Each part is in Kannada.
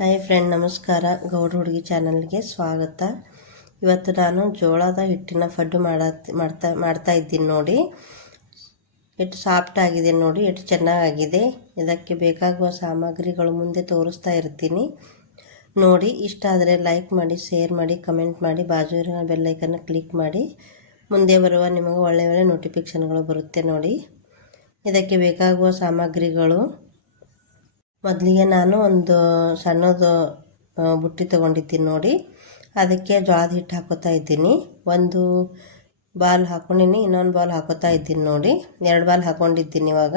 ಹಾಯ್ ಫ್ರೆಂಡ್ ನಮಸ್ಕಾರ. ಗೌಡ ಹುಡುಗಿ ಚಾನಲ್ಗೆ ಸ್ವಾಗತ. ಇವತ್ತು ನಾನು ಜೋಳದ ಹಿಟ್ಟಿನ ಫಡ್ಡು ಮಾಡತ್, ಮಾಡ್ತಾ ಇದ್ದೀನಿ ನೋಡಿ. ಎಷ್ಟು ಸಾಫ್ಟ್ ಆಗಿದೆ ನೋಡಿ, ಎಷ್ಟು ಚೆನ್ನಾಗಿದೆ ಇದಕ್ಕೆ ಬೇಕಾಗುವ ಸಾಮಗ್ರಿಗಳು ಮುಂದೆ ತೋರಿಸ್ತಾ ಇರ್ತೀನಿ. ನೋಡಿ, ಇಷ್ಟ ಆದರೆ ಲೈಕ್ ಮಾಡಿ ಶೇರ್ ಮಾಡಿ ಕಮೆಂಟ್ ಮಾಡಿ, ಬಾಜು ಇರೋ ಬೆಲ್ಲೈಕನ್ನು ಕ್ಲಿಕ್ ಮಾಡಿ. ಮುಂದೆ ಬರುವ ನಿಮಗೆ ಒಳ್ಳೆಯ ಒಳ್ಳೆಯ ನೋಟಿಫಿಕೇಷನ್ಗಳು ಬರುತ್ತೆ ನೋಡಿ. ಇದಕ್ಕೆ ಬೇಕಾಗುವ ಸಾಮಗ್ರಿಗಳು ಮೊದಲಿಗೆ ನಾನು ಒಂದು ಸಣ್ಣದು ಬುಟ್ಟಿ ತೊಗೊಂಡಿದ್ದೀನಿ ನೋಡಿ. ಅದಕ್ಕೆ ಜೋಳದ ಹಿಟ್ಟು ಹಾಕೋತಾ ಇದ್ದೀನಿ. ಒಂದು ಬಾಲ್ ಹಾಕೊಂಡಿನಿ, ಇನ್ನೊಂದು ಬಾಲ್ ಹಾಕೋತಾ ಇದ್ದೀನಿ ನೋಡಿ. ಎರಡು ಬಾಲ್ ಹಾಕೊಂಡಿದ್ದೀನಿ ಇವಾಗ.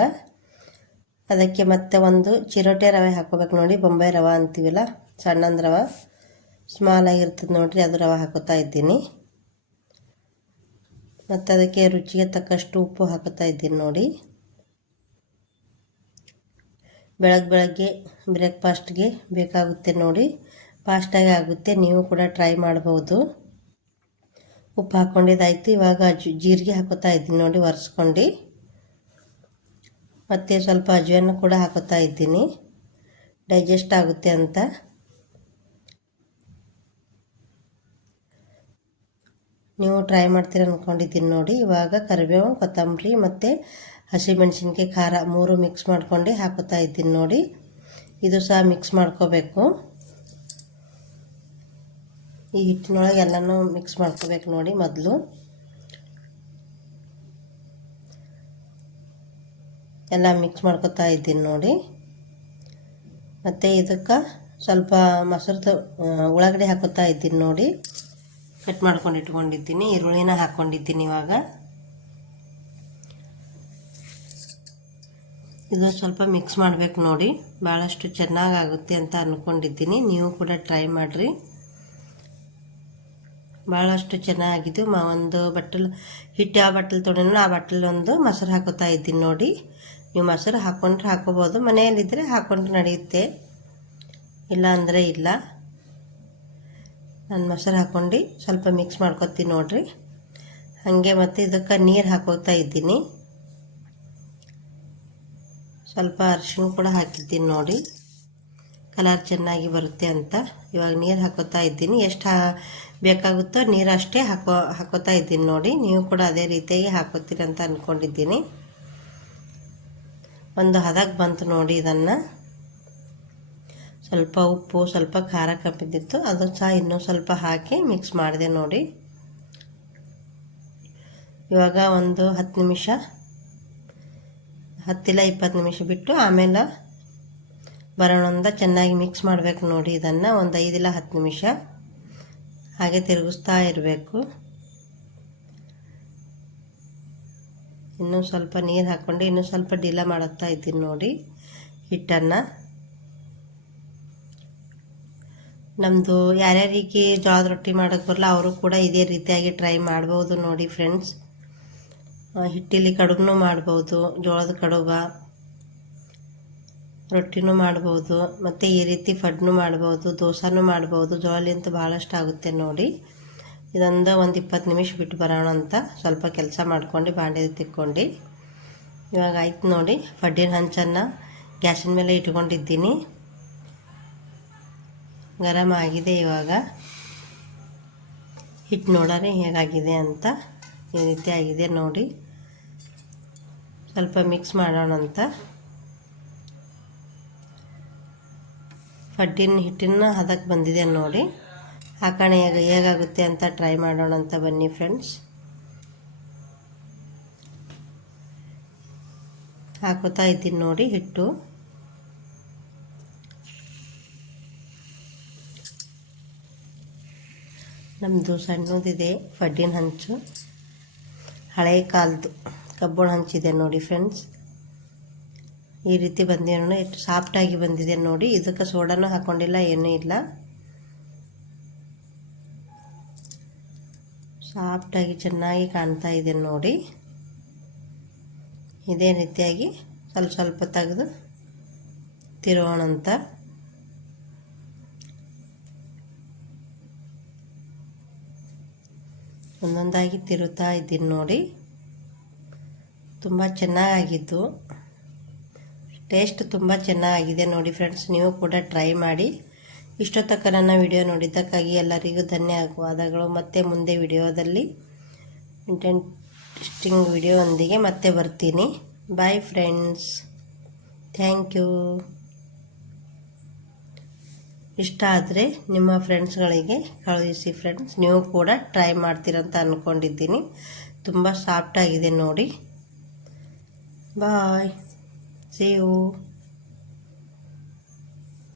ಅದಕ್ಕೆ ಮತ್ತೆ ಒಂದು ಚಿರೋಟೆ ರವೆ ಹಾಕೋಬೇಕು ನೋಡಿ. ಬೊಂಬೆ ರವೆ ಅಂತೀವಲ್ಲ, ಸಣ್ಣಂದು ರವೆ. ಸ್ಮಾಲ್ ಆಗಿರ್ತದೆ ನೋಡಿರಿ, ಅದು ರವೆ ಹಾಕೋತಾ ಇದ್ದೀನಿ. ಮತ್ತು ಅದಕ್ಕೆ ರುಚಿಗೆ ತಕ್ಕಷ್ಟು ಉಪ್ಪು ಹಾಕೋತಾ ಇದ್ದೀನಿ ನೋಡಿ. ಬೆಳಗ್ಗೆ ಬೆಳಗ್ಗೆ ಬ್ರೇಕ್ಫಾಸ್ಟ್ಗೆ ಬೇಕಾಗುತ್ತೆ ನೋಡಿ. ಫಾಸ್ಟಾಗಿ ಆಗುತ್ತೆ, ನೀವು ಕೂಡ ಟ್ರೈ ಮಾಡ್ಬೋದು. ಉಪ್ಪು ಹಾಕ್ಕೊಂಡಿದ್ದಾಯ್ತು ಇವಾಗ ಜೀರಿಗೆ ಹಾಕೋತಾ ಇದ್ದೀನಿ ನೋಡಿ, ಒರೆಸ್ಕೊಂಡು. ಮತ್ತು ಸ್ವಲ್ಪ ಅಜ್ವಾನ ಕೂಡ ಹಾಕೋತಾ ಇದ್ದೀನಿ. ಡೈಜೆಸ್ಟ್ ಆಗುತ್ತೆ ಅಂತ. ನೀವು ಟ್ರೈ ಮಾಡ್ತೀರ ಅಂದ್ಕೊಂಡಿದ್ದೀನಿ ನೋಡಿ. ಇವಾಗ ಕರಿಬೇವು ಕೊತ್ತಂಬರಿ ಮತ್ತು ಹಸಿಮೆಣಸಿನ್ಕಾಯಿ ಖಾರ ಮೂರು ಮಿಕ್ಸ್ ಮಾಡ್ಕೊಂಡು ಹಾಕೋತಾ ಇದ್ದೀನಿ ನೋಡಿ. ಇದು ಸಹ ಮಿಕ್ಸ್ ಮಾಡ್ಕೋಬೇಕು. ಈ ಹಿಟ್ಟಿನೊಳಗೆ ಎಲ್ಲನೂ ಮಿಕ್ಸ್ ಮಾಡ್ಕೋಬೇಕು ನೋಡಿ ಮೊದಲು. ಎಲ್ಲ ಮಿಕ್ಸ್ ಮಾಡ್ಕೋತಾ ಇದ್ದೀನಿ ನೋಡಿ. ಮತ್ತು ಇದಕ್ಕೆ ಸ್ವಲ್ಪ ಮೊಸರು ಉಳ್ಳಾಗಡ್ಡೆ ಹಾಕೋತಾ ಇದ್ದೀನಿ ನೋಡಿ. ಕಟ್ ಮಾಡ್ಕೊಂಡು ಇಟ್ಕೊಂಡಿದ್ದೀನಿ. ಈರುಳ್ಳಿನ ಹಾಕ್ಕೊಂಡಿದ್ದೀನಿ ಇವಾಗ. ಇದು ಸ್ವಲ್ಪ ಮಿಕ್ಸ್ ಮಾಡಬೇಕು ನೋಡಿ. ಭಾಳಷ್ಟು ಚೆನ್ನಾಗಾಗುತ್ತೆ ಅಂತ ಅಂದ್ಕೊಂಡಿದ್ದೀನಿ ನೀವು ಕೂಡ ಟ್ರೈ ಮಾಡಿರಿ. ಭಾಳಷ್ಟು ಚೆನ್ನಾಗಿದ್ದು ಮ, ಒಂದು ಬಟ್ಟಲು, ಹಿಟ್ಟು ಯಾವ ಬಟ್ಟಲು ತೊಗೊಂಡು ಆ ಬಟ್ಟಲೊಂದು ಮೊಸರು ಹಾಕೋತಾ ಇದ್ದೀನಿ ನೋಡಿ. ನೀವು ಮೊಸರು ಹಾಕ್ಕೊಂಡ್ರೆ ಹಾಕೋಬೋದು. ಮನೆಯಲ್ಲಿದ್ದರೆ ಹಾಕ್ಕೊಂಡು ನಡೆಯುತ್ತೆ. ಇಲ್ಲ ಅಂದರೆ ಇಲ್ಲ. ನಾನು ಮೊಸರು ಹಾಕ್ಕೊಂಡು ಸ್ವಲ್ಪ ಮಿಕ್ಸ್ ಮಾಡ್ಕೊತೀನಿ ನೋಡಿರಿ. ಹಾಗೆ ಮತ್ತು ಇದಕ್ಕೆ ನೀರು ಹಾಕೋತಾ ಇದ್ದೀನಿ. ಸ್ವಲ್ಪ ಅರಿಶಿಣ ಕೂಡ ಹಾಕಿದ್ದೀನಿ ನೋಡಿ. ಕಲರ್ ಚೆನ್ನಾಗಿ ಬರುತ್ತೆ ಅಂತ. ಇವಾಗ ನೀರು ಹಾಕೋತಾ ಇದ್ದೀನಿ. ಎಷ್ಟು ಬೇಕಾಗುತ್ತೋ ನೀರು ಅಷ್ಟೇ ಹಾಕೋ, ಹಾಕೋತಾ ಇದ್ದೀನಿ ನೋಡಿ. ನೀವು ಕೂಡ ಅದೇ ರೀತಿಯಾಗಿ ಅಂತ ಅಂದ್ಕೊಂಡಿದ್ದೀನಿ ಒಂದು ಹದಕ್ಕೆ ಬಂತು ನೋಡಿ ಇದನ್ನು. ಸ್ವಲ್ಪ ಉಪ್ಪು, ಸ್ವಲ್ಪ ಖಾರ ಕಪ್ಪಿದ್ದಿತ್ತು ಅದು ಸಹ ಇನ್ನೂ ಸ್ವಲ್ಪ ಹಾಕಿ ಮಿಕ್ಸ್ ಮಾಡಿದೆ ನೋಡಿ. ಇವಾಗ ಒಂದು ಹತ್ತು ನಿಮಿಷ, ಹತ್ತಿಲ್ಲ ಇಪ್ಪತ್ತು ನಿಮಿಷ ಬಿಟ್ಟು ಆಮೇಲೆ ಬರೋಣಂದ ಚೆನ್ನಾಗಿ ಮಿಕ್ಸ್ ಮಾಡಬೇಕು ನೋಡಿ ಇದನ್ನು. ಒಂದು ಐದಿಲ್ಲ ಹತ್ತು ನಿಮಿಷ ಹಾಗೆ ತಿರುಗಿಸ್ತಾ ಇರಬೇಕು. ಇನ್ನೂ ಸ್ವಲ್ಪ ನೀರು ಹಾಕ್ಕೊಂಡು ಇನ್ನೂ ಸ್ವಲ್ಪ ಡಿಲ ಮಾಡುತ್ತಾ ಇದ್ದೀನಿ ನೋಡಿ ಹಿಟ್ಟನ್ನು. ನಮ್ಮದು ಯಾರ್ಯಾರಿಗೆ ಜೋಳದ ರೊಟ್ಟಿ ಮಾಡೋಕ್ಕೆ ಬರಲ್ಲ, ಅವರು ಕೂಡ ಇದೇ ರೀತಿಯಾಗಿ ಟ್ರೈ ಮಾಡ್ಬೋದು ನೋಡಿ ಫ್ರೆಂಡ್ಸ್ ಹಿಟ್ಟಿಲಿ ಕಡುಬು ಮಾಡ್ಬೋದು, ಜೋಳದ ಕಡುಬ, ರೊಟ್ಟಿನೂ ಮಾಡ್ಬೋದು, ಮತ್ತು ಈ ರೀತಿ ಫಡ್ನು ಮಾಡ್ಬೋದು, ದೋಸೆನೂ ಮಾಡ್ಬೋದು. ಜೋಳಲಿಂತ ಭಾಳಷ್ಟು ಆಗುತ್ತೆ ನೋಡಿ. ಇದೊಂದು ಒಂದು ಇಪ್ಪತ್ತು ನಿಮಿಷ ಬಿಟ್ಟು ಬರೋಣ ಅಂತ ಸ್ವಲ್ಪ ಕೆಲಸ ಮಾಡ್ಕೊಂಡು ಬಾಂಡೆ ತಿಕ್ಕೊಂಡು. ಇವಾಗ ಆಯ್ತು ನೋಡಿ, ಫಡ್ಡಿನ ಹಂಚನ್ನು ಗ್ಯಾಸಿನ ಮೇಲೆ ಇಟ್ಕೊಂಡಿದ್ದೀನಿ. ಗರಂ ಆಗಿದೆ ಇವಾಗ. ಹಿಟ್ಟು ನೋಡೋಣ ಹೇಗಾಗಿದೆ ಅಂತ. ಈ ರೀತಿ ಆಗಿದೆ ನೋಡಿ. ಸ್ವಲ್ಪ ಮಿಕ್ಸ್ ಮಾಡೋಣ ಅಂತ. ಪಡ್ಡಿನ ಹಿಟ್ಟಿನ ಹದಕ್ಕೆ ಬಂದಿದೆ ನೋಡಿ. ಹಾಕೋಣ ಹೇಗ, ಹೇಗಾಗುತ್ತೆ ಅಂತ ಟ್ರೈ ಮಾಡೋಣ ಅಂತ ಬನ್ನಿ ಫ್ರೆಂಡ್ಸ್ ಹಾಕೋತಾ ಇದ್ದೀನಿ ನೋಡಿ ಹಿಟ್ಟು. ನಮ್ಮದು ಸಣ್ಣದಿದೆ ಫಡ್ಡಿನ ಹಂಚು. ಹಳೆ ಕಾಲದ್ದು ಕಬ್ಬಣ ಹಂಚಿದೆ ನೋಡಿ ಫ್ರೆಂಡ್ಸ್. ಈ ರೀತಿ ಬಂದಿದೆ ನೋಡಿ ಎಷ್ಟು ಸಾಫ್ಟಾಗಿ ಬಂದಿದೆ ನೋಡಿ. ಇದಕ್ಕೆ ಸೋಡಾನು ಹಾಕ್ಕೊಂಡಿಲ್ಲ ಏನೂ ಇಲ್ಲ. ಸಾಫ್ಟಾಗಿ ಚೆನ್ನಾಗಿ ಕಾಣ್ತಾ ಇದೆ ನೋಡಿ. ಇದೇ ರೀತಿಯಾಗಿ ಸ್ವಲ್ಪ ಸ್ವಲ್ಪ ತೆಗೆದು ತಿರುಗೋಣಂತ ಒಂದೊಂದಾಗಿ ತಿರುತ್ತಾ ಇದ್ದೀನಿ ನೋಡಿ. ತುಂಬ ಚೆನ್ನಾಗಿದ್ದು ಟೇಸ್ಟ್ ತುಂಬ ಚೆನ್ನಾಗಿದೆ ನೋಡಿ ಫ್ರೆಂಡ್ಸ್. ನೀವು ಕೂಡ ಟ್ರೈ ಮಾಡಿ. ಇಷ್ಟೊತ್ತಕ್ಕ ನನ್ನ ವಿಡಿಯೋ ನೋಡಿದ್ದಕ್ಕಾಗಿ ಎಲ್ಲರಿಗೂ ಧನ್ಯವಾದಗಳು. ಮತ್ತು ಮುಂದೆ ವಿಡಿಯೋದಲ್ಲಿ ಇಂಟೆಂಟಿಂಗ್ ವಿಡಿಯೋದೊಂದಿಗೆ ಮತ್ತೆ ಬರ್ತೀನಿ. ಬಾಯ್ ಫ್ರೆಂಡ್ಸ್ ಥ್ಯಾಂಕ್ ಯು ಇಷ್ಟ ಆದರೆ ನಿಮ್ಮ ಫ್ರೆಂಡ್ಸ್ಗಳಿಗೆ ಕಳುಹಿಸಿ ಫ್ರೆಂಡ್ಸ್, ನೀವು ಕೂಡ ಟ್ರೈ ಮಾಡ್ತೀರಂತ ಅಂದ್ಕೊಂಡಿದ್ದೀನಿ ತುಂಬ ಸಾಫ್ಟಾಗಿದೆ ನೋಡಿ. ಬಾಯ್. C you